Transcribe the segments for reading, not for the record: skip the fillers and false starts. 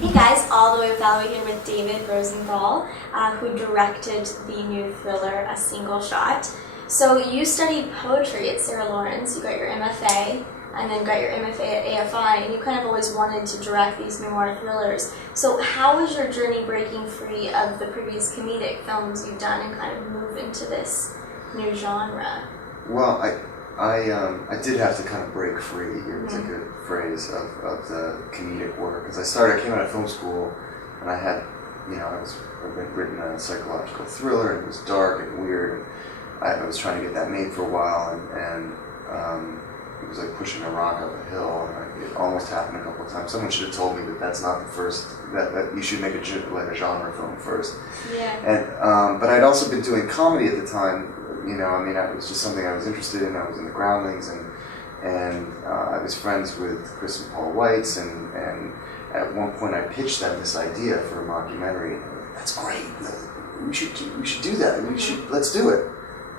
Hey guys, All the Way with Valerie here with David Rosenthal, who directed the new thriller, A Single Shot. So you studied poetry at Sarah Lawrence, you got your MFA, and then got your MFA at AFI, and you kind of always wanted to direct these noir thrillers. So how was your journey breaking free of the previous comedic films you've done and kind of move into this new genre? Well, I did have to kind of break free, it's a good phrase, of the comedic work. Because I came out of film school, and I had, I'd written a psychological thriller, and it was dark and weird, and I was trying to get that made for a while, and it was like pushing a rock up a hill, and it almost happened a couple of times. Someone should have told me that that's not the first, that you should make a genre film first. Yeah. And but I'd also been doing comedy at the time. It was just something I was interested in. I was in the Groundlings, and I was friends with Chris and Paul Weitz, and at one point I pitched them this idea for a mockumentary. That's great. We should do that. Let's do it.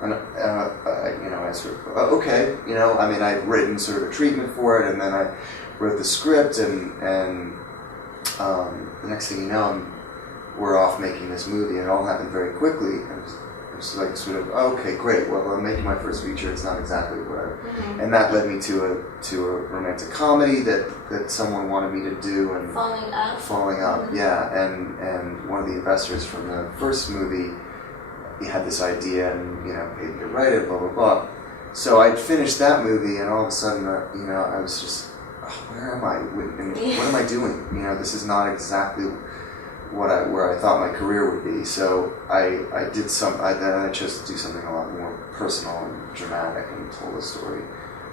And I sort of okay. I'd written sort of a treatment for it, and then I wrote the script, and the next thing you know, we're off making this movie, and it all happened very quickly. It was like sort of, okay, great. Well, I'm making my first feature. It's not exactly what I, and that led me to a romantic comedy that someone wanted me to do, and Falling Up, yeah. And one of the investors from the first movie, he had this idea, and paid me to write it, blah blah blah. So I'd finished that movie, and all of a sudden, I was just, where am I? What am I doing? This is not exactly where I thought my career would be. So I chose to do something a lot more personal and dramatic, and told a story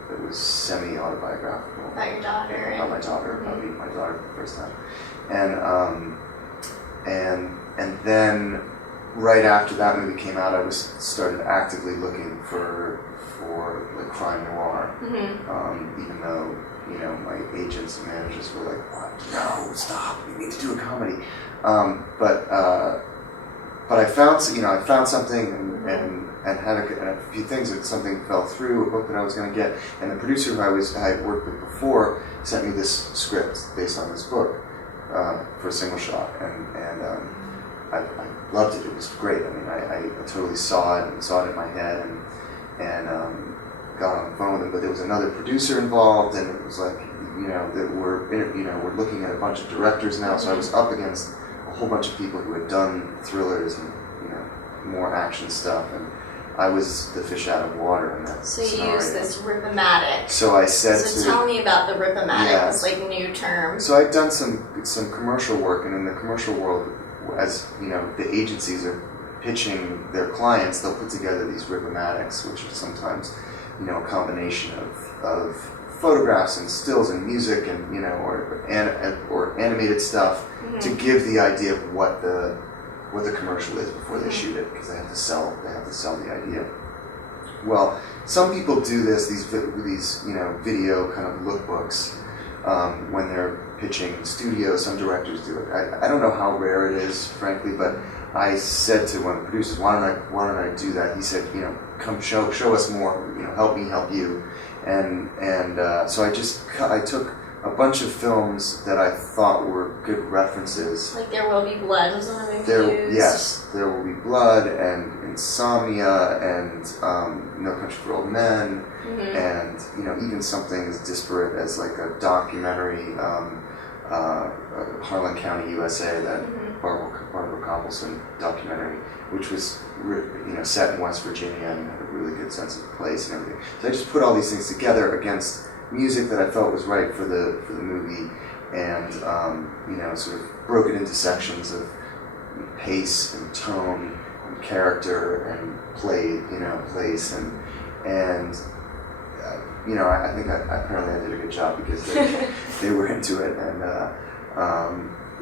that was semi-autobiographical. About your daughter. About my daughter, about meeting my daughter for the first time. And then right after that movie came out, I started actively looking for like crime noir, even though my agents and managers were like, "What? No, stop! You need to do a comedy." But I found something, and had a few things that something fell through, a book that I was going to get, and the producer who I had worked with before sent me this script based on this book for A Single Shot, and I loved it. It was great. I totally saw it in my head, and got on the phone with him. But there was another producer involved, and it was like, that we're looking at a bunch of directors now. So I was up against a whole bunch of people who had done thrillers and more action stuff, and I was the fish out of water in that scenario. So you used this ripomatic. So I said tell me about the ripomatic, this like new term. So I'd done some commercial work, and in the commercial world, as the agencies are pitching their clients, they'll put together these ripomatics, which are sometimes a combination of photographs and stills and music, and or animated stuff to give the idea of what the commercial is before they shoot it, because they have to sell the idea. Well, some people do these video kind of lookbooks when they're pitching studios. Some directors do it. I don't know how rare it is, frankly, but I said to one of the producers, why don't I do that? He said, come show us more, help me help you. And so I took a bunch of films that I thought were good references. Like There Will Be Blood was one of them used. Yes, There Will Be Blood, and Insomnia, and No Country for Old Men, and even something as disparate as like a documentary, Harlan County, USA, that Barbara Coppelson documentary, which was set in West Virginia and had a really good sense of place and everything. So I just put all these things together against music that I felt was right for the movie, and sort of broke it into sections of pace and tone and character and place, and I think apparently I did a good job, because they were into it, and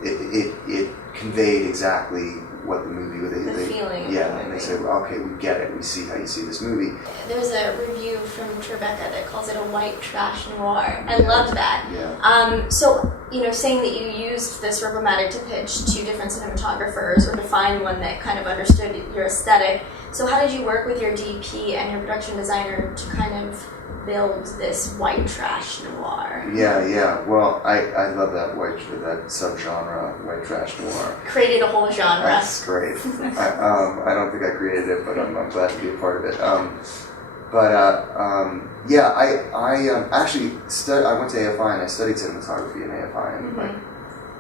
it conveyed exactly what the movie was. The feeling. Yeah, and they said, well, okay, we get it. We see how you see this movie. There's a review from Tribeca that calls it a white trash noir. I love that. Yeah. So, saying that you used this ripomatic to pitch two different cinematographers, or to find one that kind of understood your aesthetic, So how did you work with your DP and your production designer to kind of build this white trash noir? Yeah. Well, I love that that subgenre, white trash noir. Created a whole genre. That's great. I don't think I created it, but I'm glad to be a part of it. I actually I went to AFI and I studied cinematography in AFI, and like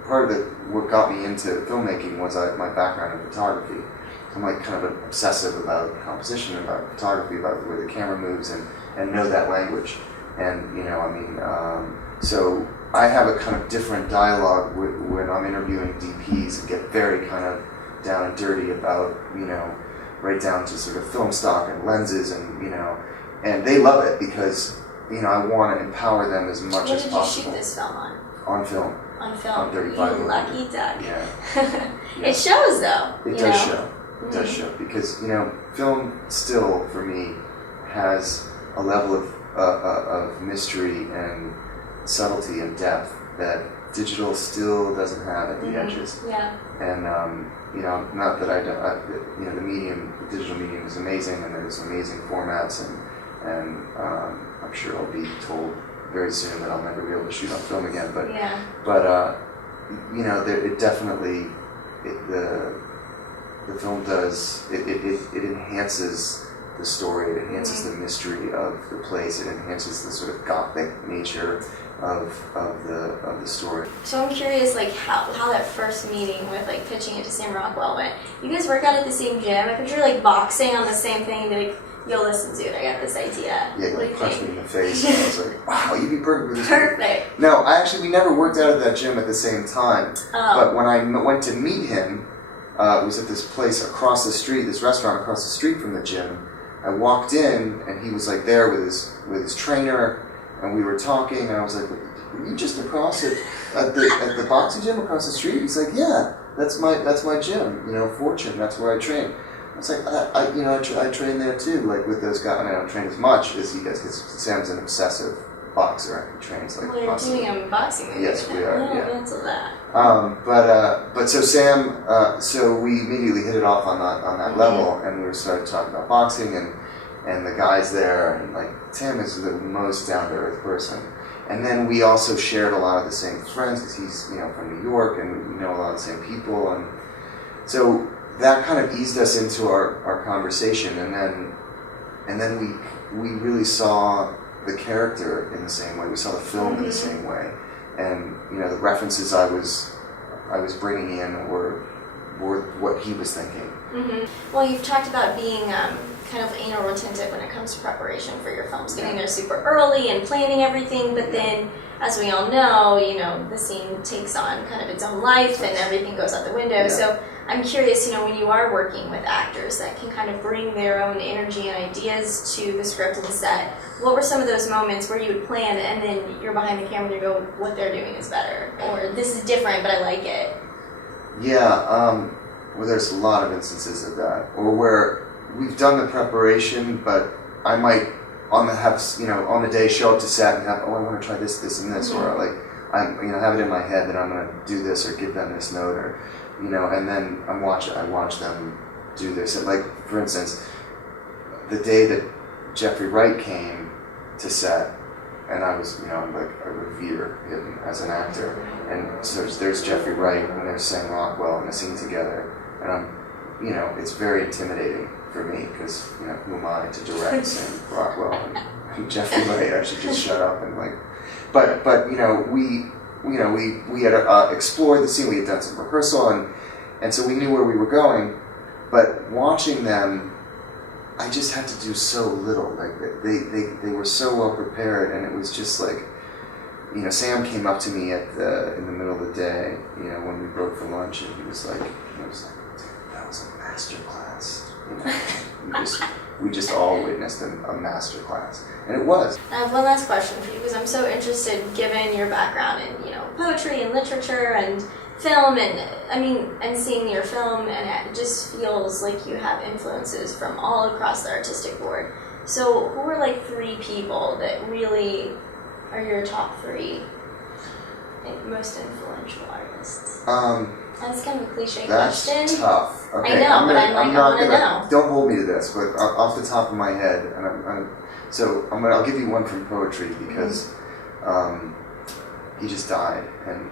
part of what got me into filmmaking was my background in photography. I'm like kind of obsessive about composition, about photography, about where the camera moves, and know that language. And so I have a kind of different dialogue when I'm interviewing DPs and get very kind of down and dirty about, right down to sort of film stock and lenses, and they love it because, I want to empower them as much as possible. What did you shoot this film on? On film. On film. On 35 You lucky duck. Yeah. It shows though. It does show. It does show because, film still, for me, has a level of mystery and subtlety and depth that digital still doesn't have at the edges. Yeah. And not that I don't. The digital medium is amazing, and there's amazing formats, and I'm sure I'll be told very soon that I'll never be able to shoot on film again. But it definitely the film does it enhances the story, it enhances the mystery of the place, it enhances the sort of gothic nature of the story. So I'm curious, like how that first meeting with like pitching it to Sam Rockwell went. You guys work out at the same gym. I picture like boxing on the same thing. And be like, yo, listen, dude, I got this idea. Yeah, you punched me in the face, and I was like, wow, you'd be perfect for this. Perfect. No, we never worked out at that gym at the same time. But when I went to meet him, it was at this place across the street, this restaurant across the street from the gym. I walked in, and he was like there with his trainer, and we were talking, and I was like, were you just across at the boxing gym across the street? He's like, yeah, that's my gym, Fortune, that's where I train. I was like, I train there too, like with those guys. I mean, I don't train as much as he does, because Sam's an obsessive boxer. He trains like constantly. Well, you're doing unboxing. Yes, we are. Yeah. Cancel that. But so Sam, so we immediately hit it off on that level, and we started talking about boxing, and the guys there, and like Sam is the most down to earth person. And then we also shared a lot of the same friends, because he's from New York, and we know a lot of the same people, and so that kind of eased us into our conversation, and then we really saw the character in the same way. We saw the film in the same way, and the references I was bringing in were what he was thinking. Well, you've talked about being kind of anal retentive when it comes to preparation for your films, getting there super early and planning everything, but then, as we all know, the scene takes on kind of its own life and everything goes out the window. Yeah. So I'm curious, when you are working with actors that can kind of bring their own energy and ideas to the script and the set, what were some of those moments where you would plan and then you're behind the camera and you go, what they're doing is better, or this is different but I like it? Yeah, well, there's a lot of instances of that, or where we've done the preparation, but I might on the day show up to set and have, I want to try this and this, or like have it in my head that I'm going to do this or give them this note, or and then I watch them do this. And like, for instance, the day that Jeffrey Wright came to set, and I was, I revere him as an actor, and so there's Jeffrey Wright and there's Sam Rockwell in a scene together, and I'm, it's very intimidating for me, because, who am I to direct Sam Rockwell and Jeffrey Wright? I should just shut up and but we had explored the scene, we had done some rehearsal, and so we knew where we were going, but watching them, I just had to do so little. Like, they were so well prepared, and it was just like, Sam came up to me in the middle of the day, when we broke for lunch, and he was like, that was a master class. We just all witnessed a master class, and it was. I have one last question for you, because I'm so interested, given your background in poetry and literature and film, and seeing your film, and it just feels like you have influences from all across the artistic board. So who are like 3 people that really are your top 3 most influential artists? That's kind of a cliche That's question. tough. Okay, I know, but I want to know. Don't hold me to this, but off the top of my head, and I'll give you one from poetry because he just died, and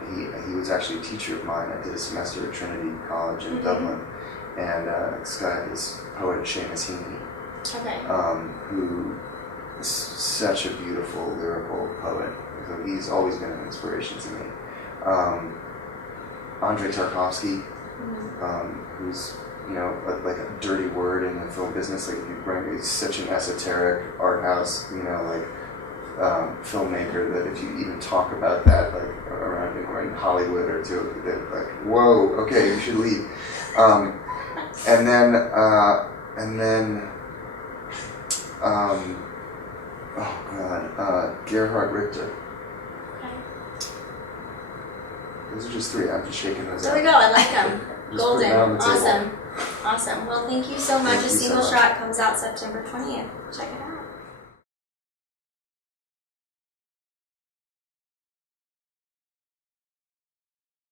he was actually a teacher of mine. I did a semester at Trinity College in Dublin, and this poet Seamus Heaney, who is such a beautiful lyrical poet. So he's always been an inspiration to me. Andrei Tarkovsky, who's like a dirty word in the film business. Like if you bring, he's such an esoteric art house, filmmaker that if you even talk about that like around in Hollywood or two, they're like, whoa, okay, you should leave. And then Gerhard Richter. Those are just three. I'm just shaking those out. There we go. I like them. Golden. The Awesome. Well, thank you so much. A Single Shot comes out September 20th. Check it out.